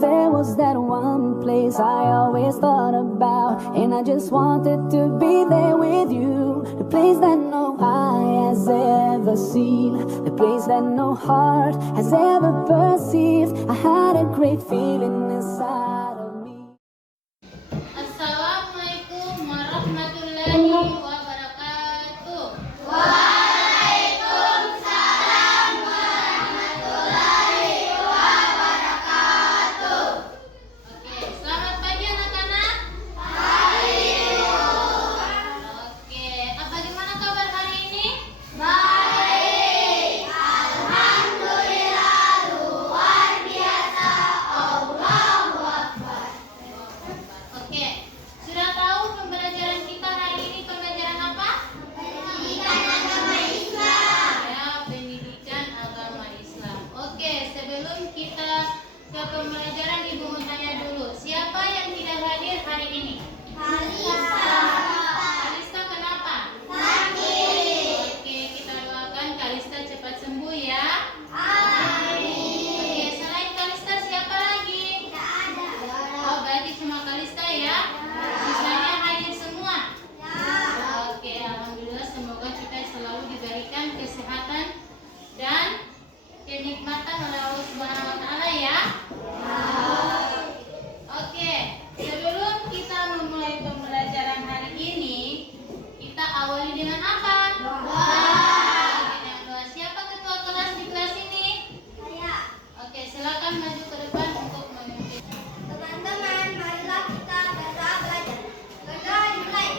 There was that one place I always thought about, and I just wanted to be there with you. The place that no eye has ever seen, the place that no heart has ever perceived. I had a great feeling inside of me. Assalamualaikum warahmatullahi wabarakatuh. Pembelajaran Ibu mau tanya dulu, siapa yang tidak hadir hari ini? Kalista kenapa? Sakit. Oke, kita doakan Kalista cepat sembuh ya. Oke, selain Kalista siapa lagi? Tidak ada. Oh, berarti cuma Kalista ya? Sisanya hadir semua? Oke, alhamdulillah, semoga kita selalu diberikan kesehatan dan kenikmatan oleh Allah Subhanahu wa taala ya. Oke, sebelum kita memulai pembelajaran hari ini, kita awali dengan apa? Doa. Dengan doa. Siapa ketua kelas di kelas ini? Saya. Oke, silakan maju ke depan untuk memimpin. Teman-teman, marilah kita berdoa belajar. Berdoa dimulai.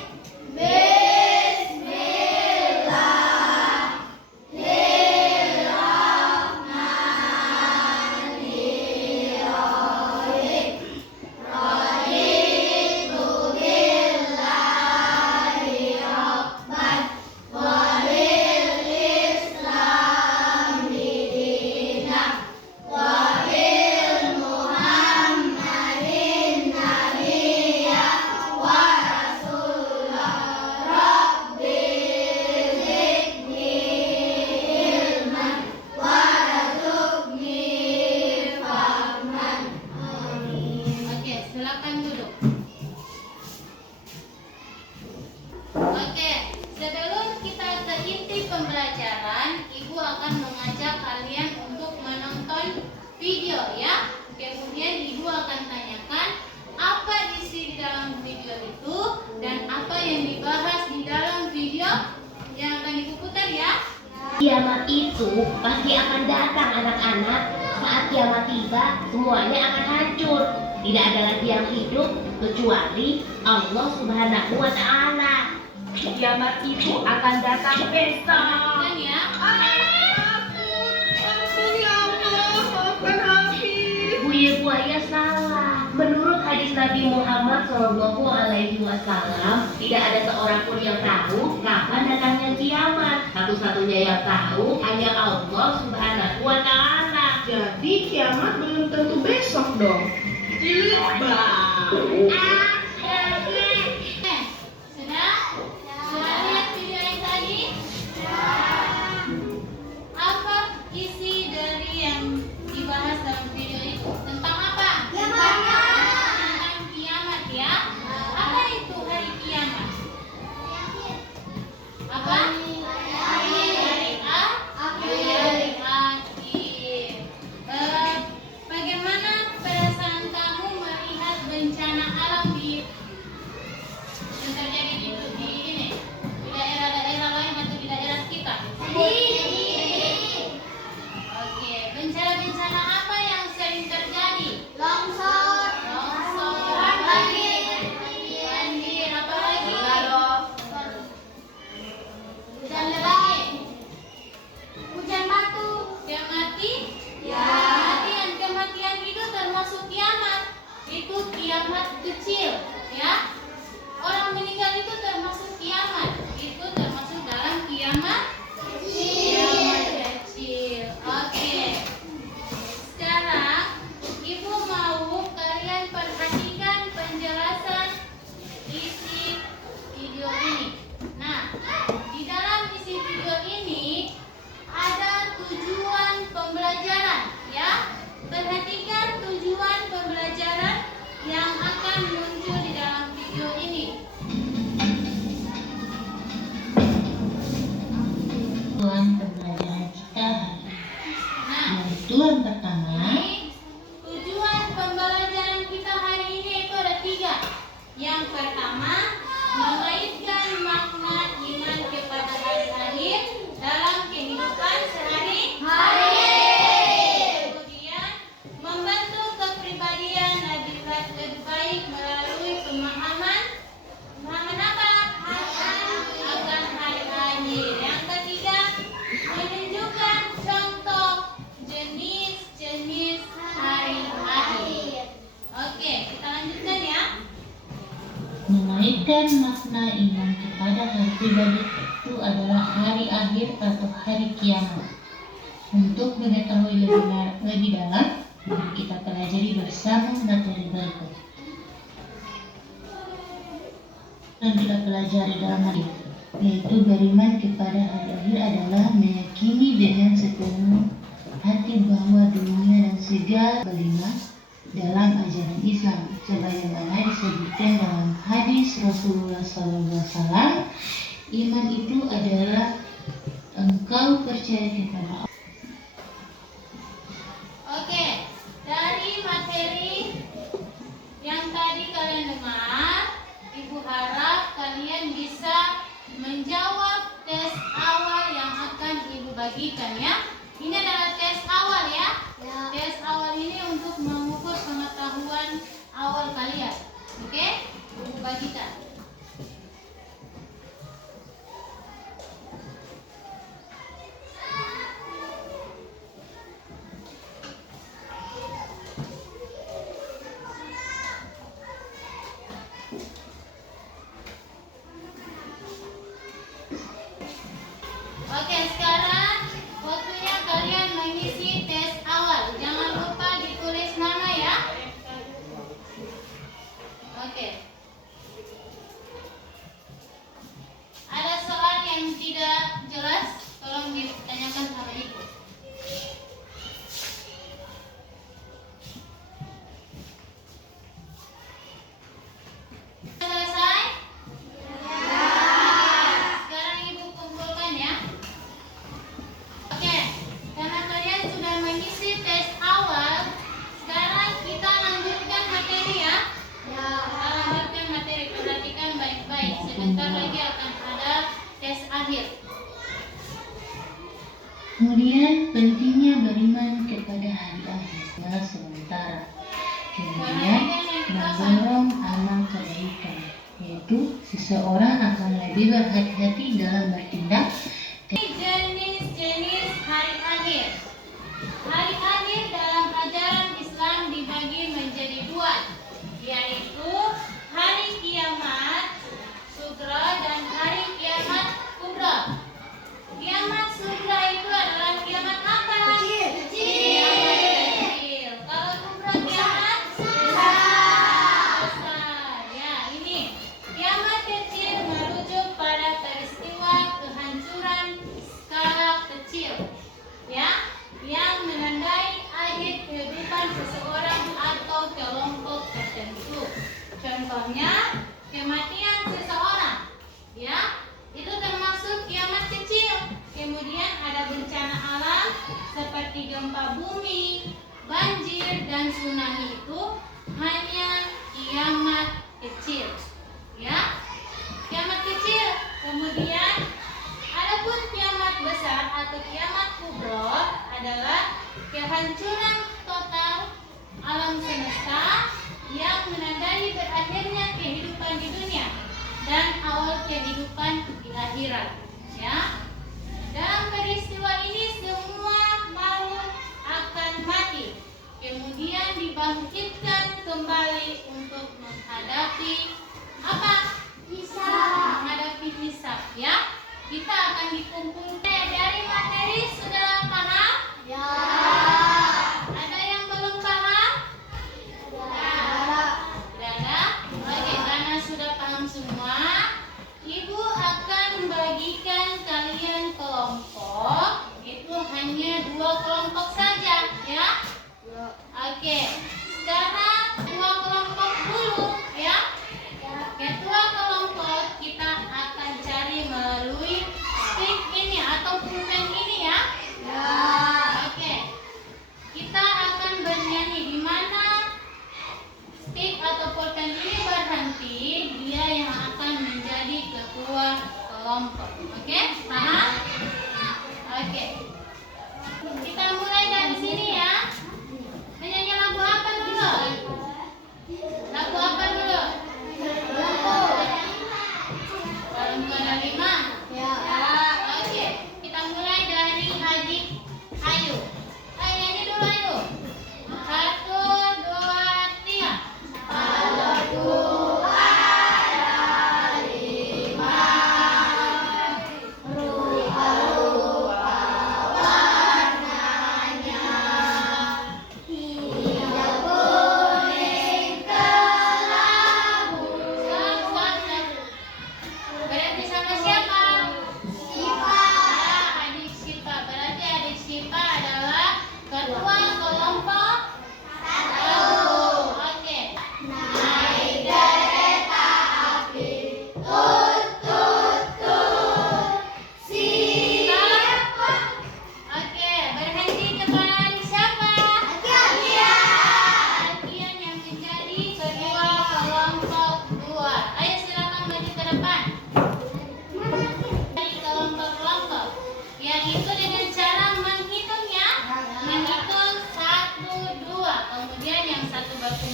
Oke, sebelum kita ke inti pembelajaran, Ibu akan mengajak kalian untuk menonton video ya. Kemudian Ibu akan tanyakan apa isi di dalam video itu dan apa yang dibahas di dalam video yang akan Ibu putar ya. Kiamat itu pasti akan datang anak-anak. Saat kiamat tiba, semuanya akan hancur. Tidak ada lagi yang hidup kecuali Allah Subhanahu wa taala. Kiamat itu akan datang besok. Kan ya? Buaya salah. Menurut hadis Nabi Muhammad SAW, tidak ada seorang pun yang tahu kapan datangnya kiamat. Satu-satunya yang tahu hanya Allah Subhanahu wa taala. Jadi kiamat belum tentu besok dong. Sudah lihat video yang tadi? Apa isi dari yang dibahas dalam video itu? Tentang apa? Tentang kiamat ya. Apa itu hari kiamat? Apa? Hari akhir. Bagaimana perasaan kamu melihat bencana alam yang terjadi di daerah-daerah lain atau di daerah kita? Oke, bencana-bencana apa yang sering terjadi? Longsor. Banjir, apa lagi? Dan lagi? Hujan batu. Yang mati? Ya. Kematian itu termasuk kiamat. Itu kiamat kecil, ya. Orang meninggal itu termasuk kiamat. Itu termasuk dalam kiamat kecil. Oke. Sekarang Ibu mau kalian perhatikan penjelasan isi video ini. Nah, di dalam isi video ini ada tujuan pembelajaran, ya. Perhatikan tujuan pembelajaran. Konten makna iman kepada hari pribadi itu adalah hari akhir atau hari kiamat. Untuk mengetahui lebih dalam, mari kita pelajari bersama materi berikut. Dan kita pelajari dalam hari yaitu beriman kepada hari akhir adalah meyakini dengan sepenuh hati bahwa dunia dan segala kelima dalam ajaran Islam, sebagaimana disebutkan dalam hadis Rasulullah SAW. Iman itu adalah engkau percaya kepada Allah. Oke, dari materi yang tadi kalian dengar, Ibu harap kalian bisa menjawab tes awal yang akan Ibu bagikan ya. Ini adalah tes awal ya. Tes awal ini untuk mengukur pengetahuan awal kalian. Oke? Ibu bagikan. Oke, sekarang waktunya kalian mengisi tes awal. Jangan lupa ditulis nama ya. Oke. Ada soal yang tidak jelas, tolong ditanyakan sama Ibu. Selesai? Sekarang Ibu kumpulkan ya. Oke, karena kalian sudah mengisi tes awal, sekarang kita lanjutkan materi ya. Kita lanjutkan materi, perhatikan baik-baik. Sebentar lagi akan ada tes akhir. Kemudian pentingnya beriman kepada hari akhir sementara. Kemudian mendorong amal kebaikan, yaitu seseorang akan lebih berhati-hati dalam bertindak. Jenis-jenis hari akhir. Hari akhir dalam ajaran Islam dibagi menjadi dua, yaitu hari kiamat sugra dan hari kiamat kubra. Kiamat sugra itu adalah kiamat apa? Kiamat kecil. Kalau kubra kiamat besar. Ya, ini kiamat kecil merujuk pada peristiwa kehancuran skala kecil, ya, yang menandai akhir kehidupan seseorang atau kelompok tertentu. Contohnya kematian seseorang, ya, itu termasuk kiamat kecil. Kemudian ada bencana alam seperti gempa bumi, banjir, dan tsunami, itu hanya kiamat kecil, ya, kiamat kecil. Kemudian adapun kiamat besar atau kiamat kubra adalah kehancuran total alam semesta yang menandai berakhirnya kehidupan di dunia dan awal kehidupan di akhirat, ya. Dalam peristiwa ini semua makhluk akan mati, kemudian dibangkitkan kembali untuk menghadapi apa? Menghadapi hisab, ya. Kita akan dikumpulkan dari materi. Sudah paham? Ya. Ada yang belum paham? Sudah ada? Oke, karena sudah paham semua, Ibu akan membagikan kalian kelompok. Itu hanya 2 kelompok saja, ya. Oke, sekarang 2 kelompok dulu, ya. Ketua kelompok kita akan cari melalui stick ini atau pulpen ini, ya. Oke, kita akan bernyanyi. Di mana stick atau pulpen ini berhenti, dia yang akan menjadi ketua kelompok. Oke, paham? Oke, kita mulai dari sini ya. Menyanyi lagu apa dulu? Lagu apa dulu? Dalam kode 5? Ya. Oke, kita mulai dari adik Ayu. Ayo nyanyi dulu, Ayu. 1, 2, 3. Kalau Tuhan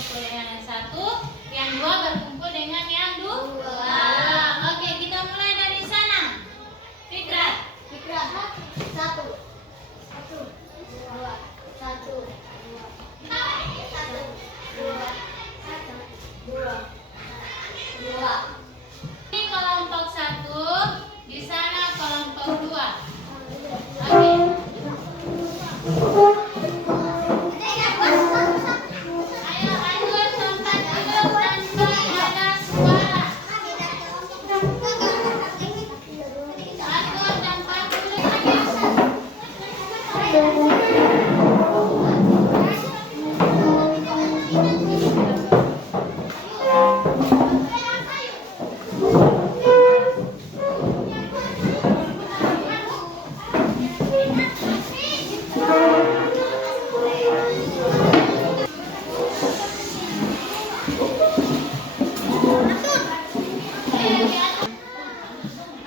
berkumpul dengan yang satu, yang dua berkumpul dengan yang dua. Oke, kita mulai dari sana. Fikrat. Satu, dua, satu, dua. Ini kelompok satu, di sana kelompok dua. Oke. Ayo atur tempat duduk tanpa ada suara. Atur tempat duduk.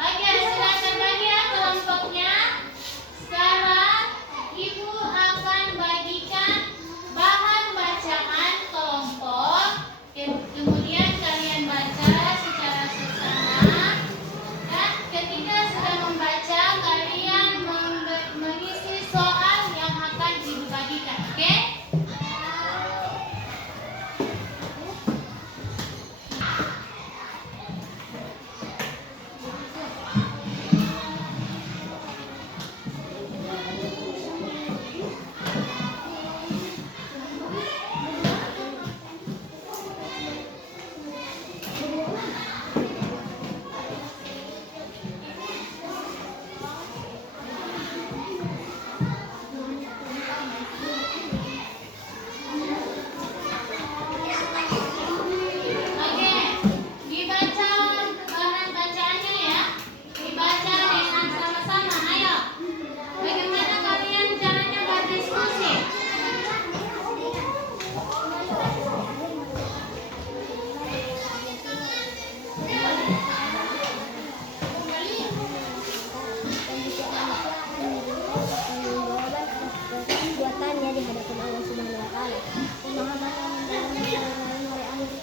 Oke, silakan bagi ya kelompoknya. Sekarang Ibu akan bagikan bahan bacaan kelompok. Kemudian kalian baca secara seksama. Dan ketika sudah membaca, kalian mengisi soal yang akan Ibu bagikan. Oke? Oke, dibaca bahan bacaannya ya. Dibaca dengan sama-sama. Ayo. Bagaimana kalian caranya berdiskusi? Buatannya di hadapan Allah Subhanahu wa taala. Pemahaman yang mendalam oleh ahli.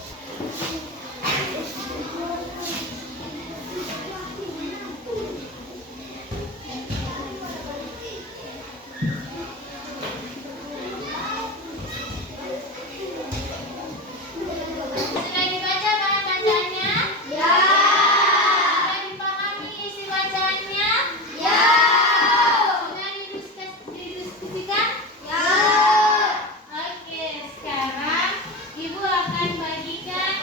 Sudah dibaca bahan bacaannya? Ya. Sudah dipahami isi bacaannya? Ya. Sudah didiskusikan? Ya. Oke, sekarang Ibu akan bagikan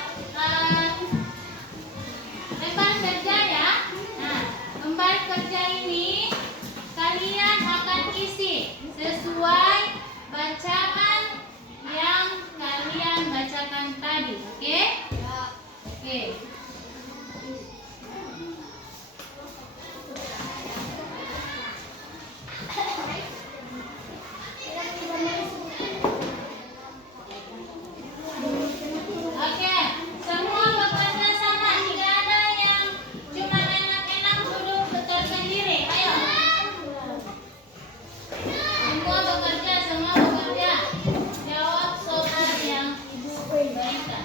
lembar kerja ya. Nah, lembar kerja ini kalian akan isi sesuai bacaan yang kalian bacakan tadi. Oke? Oke. Oke, semua bekerja sama, tidak ada yang cuma enak-enak duduk tersendiri. Ayo. Semua bekerja. Jawab soal yang Ibu berikan.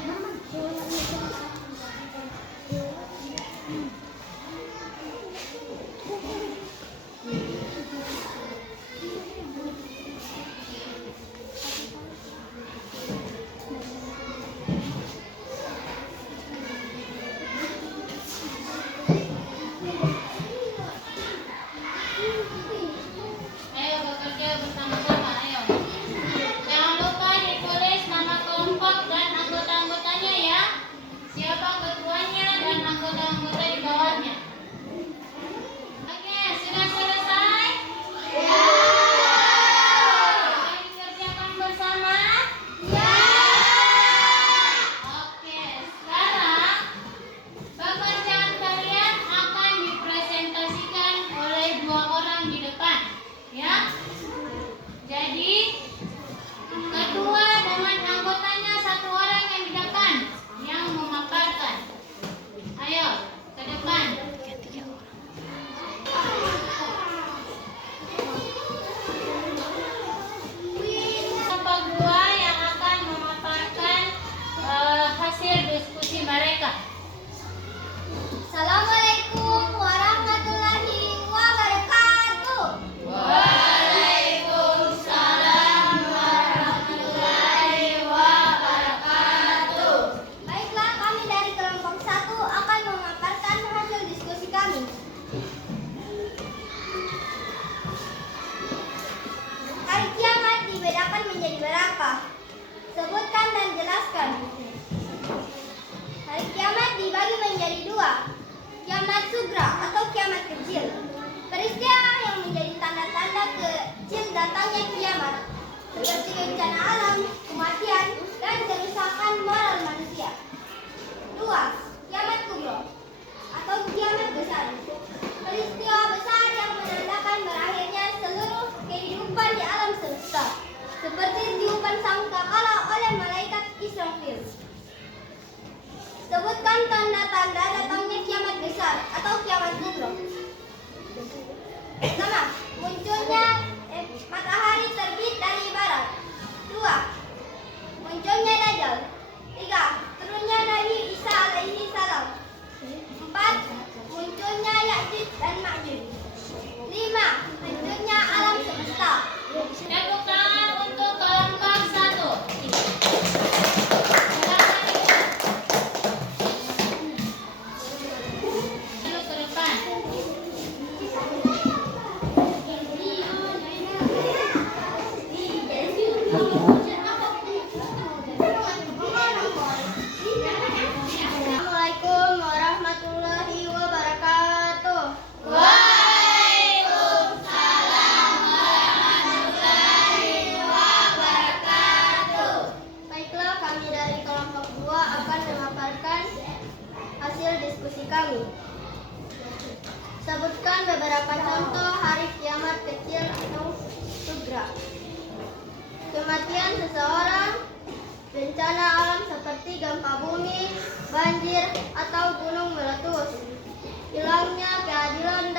mereka. Assalamualaikum warahmatullahi wabarakatuh. Waalaikumsalam warahmatullahi wabarakatuh. Baiklah, kami dari kelompok 1 akan memaparkan hasil diskusi kami. Hari kiamat dibedakan menjadi berapa? Sebutkan dan jelaskan. Hari kiamat dibagi menjadi 2. Kiamat sugra atau kiamat kecil. Peristiwa yang menjadi tanda-tanda kecil datangnya kiamat, seperti bencana alam, kematian, dan kerusakan moral manusia. 2. Kiamat kubro atau kiamat besar. Peristiwa besar yang menandakan berakhirnya seluruh kehidupan di alam semesta, seperti tiupan sangkakala oleh malaikat Israfil. Sebutkan tanda-tanda datangnya kiamat besar atau kiamat kubro. Pertama, munculnya matahari terbit dari barat. 2. Munculnya Dajjal. 3. Turunnya Nabi Isa alaihi salam. 4. Munculnya Ya'juj dan Ma'juj. 5. Hancurnya alam semesta. Tepuk tangan untuk kelompok 1. Lalu ke depan. Assalamualaikum warahmatullahi wabarakatuh. Waalaikumsalam warahmatullahi wabarakatuh. Baiklah, kami dari kelompok 2 akan memaparkan hasil diskusi kami. Sebutkan beberapa contoh hari kiamat kecil atau sugra. Kematian seseorang, bencana alam seperti gempa bumi, banjir, atau gunung meletus, hilangnya keadilan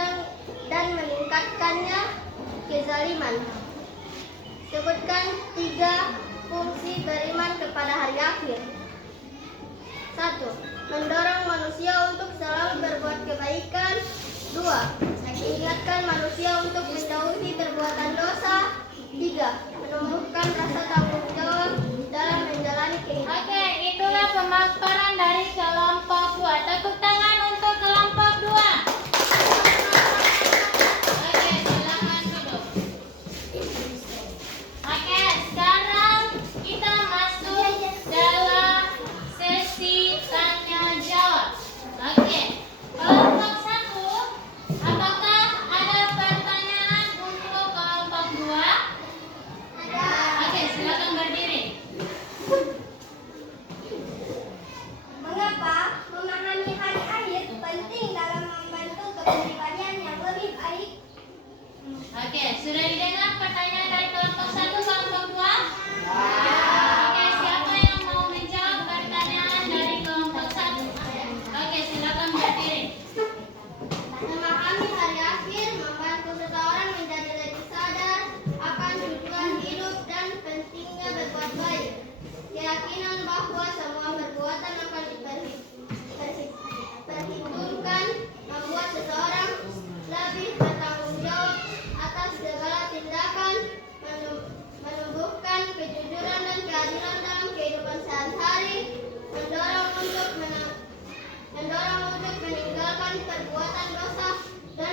dan meningkatkannya kezaliman. Sebutkan 3 fungsi beriman kepada hari akhir. 1. Mendorong manusia untuk selalu berbuat kebaikan. 2. Mengingatkan manusia untuk menjauhi perbuatan dosa. 3. Menumbuhkan rasa tanggung jawab dalam menjalani kehidupan. Oke, itulah pemaparan dari kelompok 2. Tepuk tangan untuk kelompok 2. Oke, silakan duduk. Oke, sekarang kita masuk dalam sesi tanya jawab. Oke, kelompok 1, apakah ada pertanyaan untuk kelompok 2? Oke, silakan berdiri. Mengapa memahami hari akhir penting dalam membantu kepribadian yang lebih baik? Oke, sudah didengar pertanyaan dari kelompok 1, kelompok 2? Oke, siapa yang mau menjawab pertanyaan dari kelompok 1? Oke, silakan berdiri. Memahami hari akhir membantu seseorang menjadi lebih sadar akan tujuan hidup dan pentingnya berbuat baik. Keyakinan bahwa semua perbuatan akan diperhitungkan membuat seseorang lebih bertanggung jawab atas segala tindakan, menumbuhkan kejujuran dan keadilan dalam kehidupan sehari-hari, mendorong untuk meninggalkan perbuatan dosa dan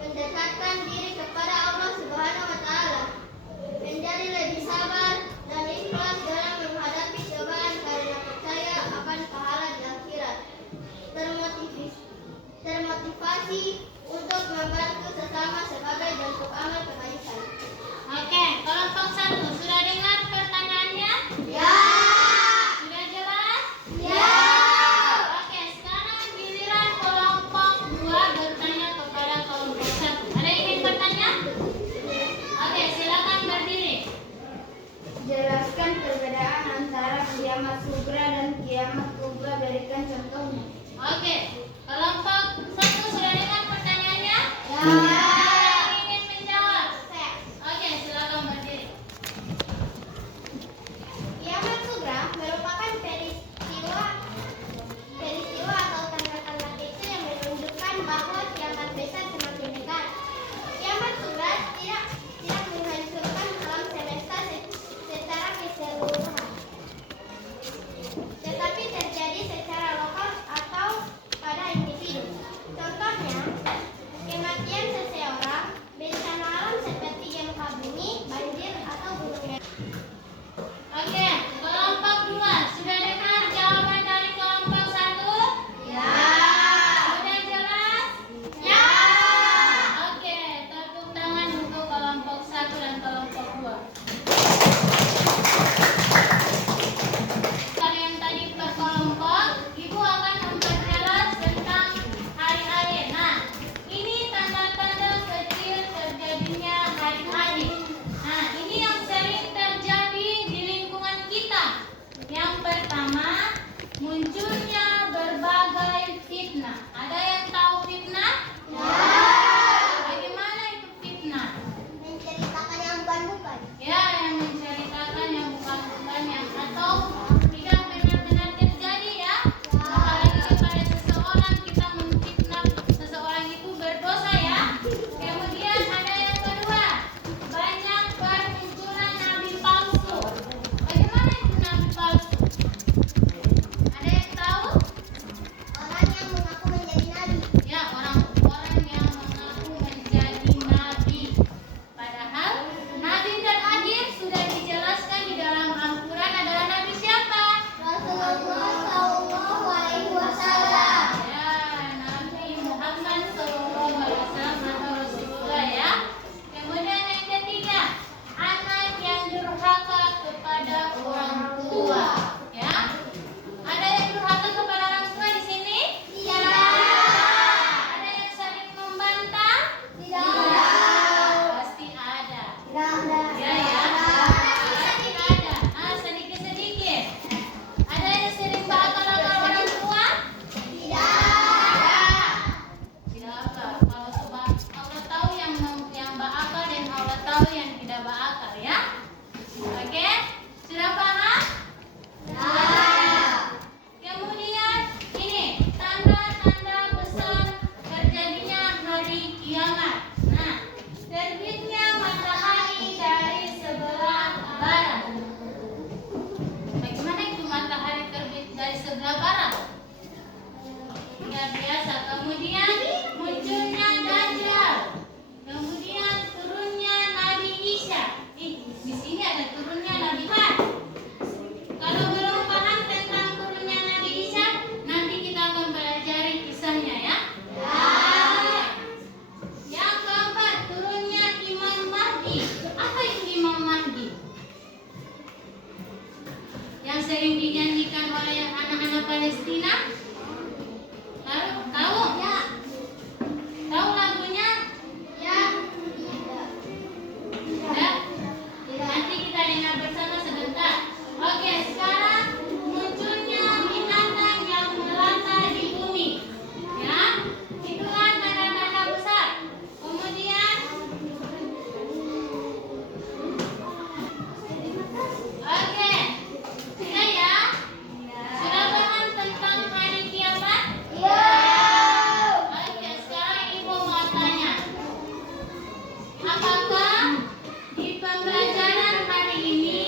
mendekatkan diri kepada Allah Subhanahu wa taala, menjadi lebih sabar dan ikhlas dalam menghadapi cobaan karena percaya akan pahala di akhirat, termotivasi untuk membantu sesama sebagai bentuk amal kebaikan. Oke, kelompok 1, sudah dengar pertanyaannya? Ya. Sudah jelas? Ya. Oke, sekarang giliran kelompok 2 bertanya kepada kelompok 1. Ada yang ingin bertanya? Oke, silakan berdiri. Jelaskan perbedaan antara kiamat sugra dan kiamat kubra, berikan contohnya. Oke, kelompok 1 sudah dengar pertanyaannya? Ya. Ada yang ingin menjawab? Oke, silakan berdiri. Kiamat sugra merupakan peristiwa luar biasa. Kemudian munculnya Dajjal. Kemudian turunnya Nabi Isa. Di sini ada turunnya Nabi Muhammad. Kalau belum paham tentang turunnya Nabi Isa, nanti kita akan pelajari kisahnya ya. Yang keempat, turunnya Imam Mahdi. Apa itu Imam Mahdi? Yang sering dinyanyikan oleh anak-anak Palestina. Tahu? Ya. Tahu lagunya? Ya. Ya. Nanti kita dengar bersama sebentar. Oke, sekarang munculnya binatang yang melata di bumi. Ya, itulah tanda-tanda besar. Kemudian, oke, sudah ya? Sudah paham tentang hari kiamat? Oke, sekarang Ibu mau tanya. Apakah di pembelajaran hari ini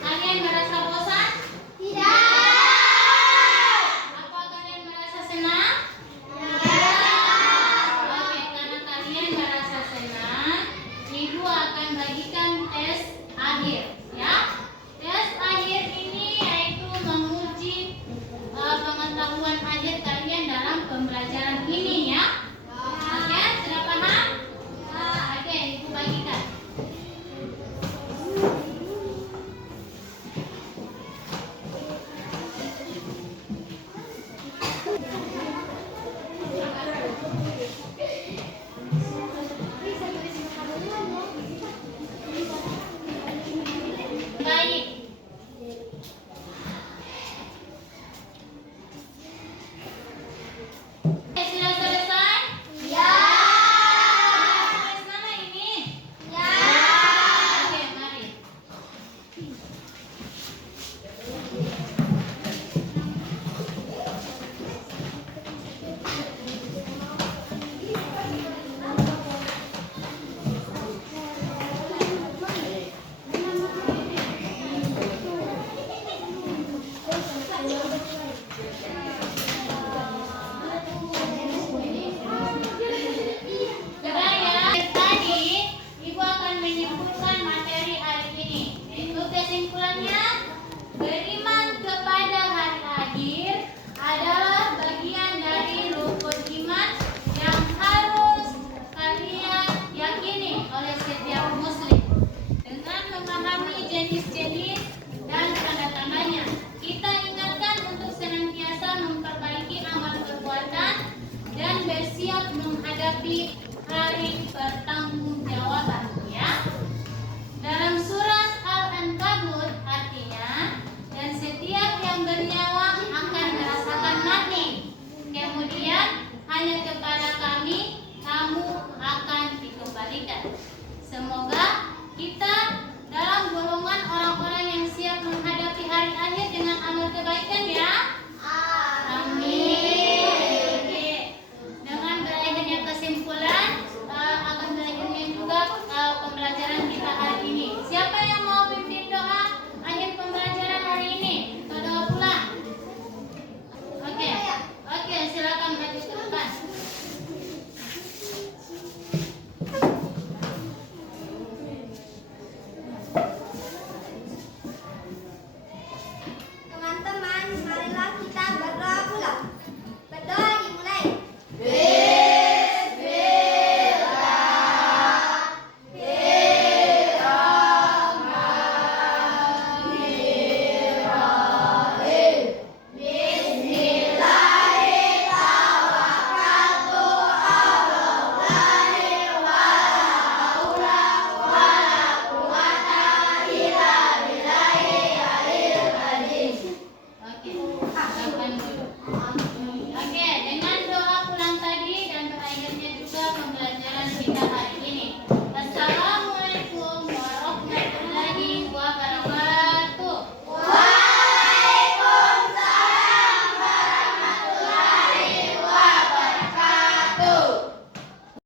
kalian merasa bosan? Apa kalian merasa senang? Oke, karena kalian merasa senang, Ibu akan bagikan tes akhir, ya. Tes akhir ini yaitu menguji pengetahuan akhir kalian dalam pembelajaran ini, ya. Oke, sudah paham? Oke, Ibu bagikan. Baik. Sudah selesai? Tulis nama ini. Oke, mari. Sudah ya. Tadi Ibu akan menyimpulkan materi hari ini. Yaitu kesimpulannya, beriman kepada hari akhir adalah bagian dari rukun iman yang harus kalian yakini oleh setiap muslim. Dengan memahami jenis-jenis dan tanda-tandanya, kita ingatkan untuk senantiasa memperbaiki amal perbuatan dan bersiap menghadapi hari pertama.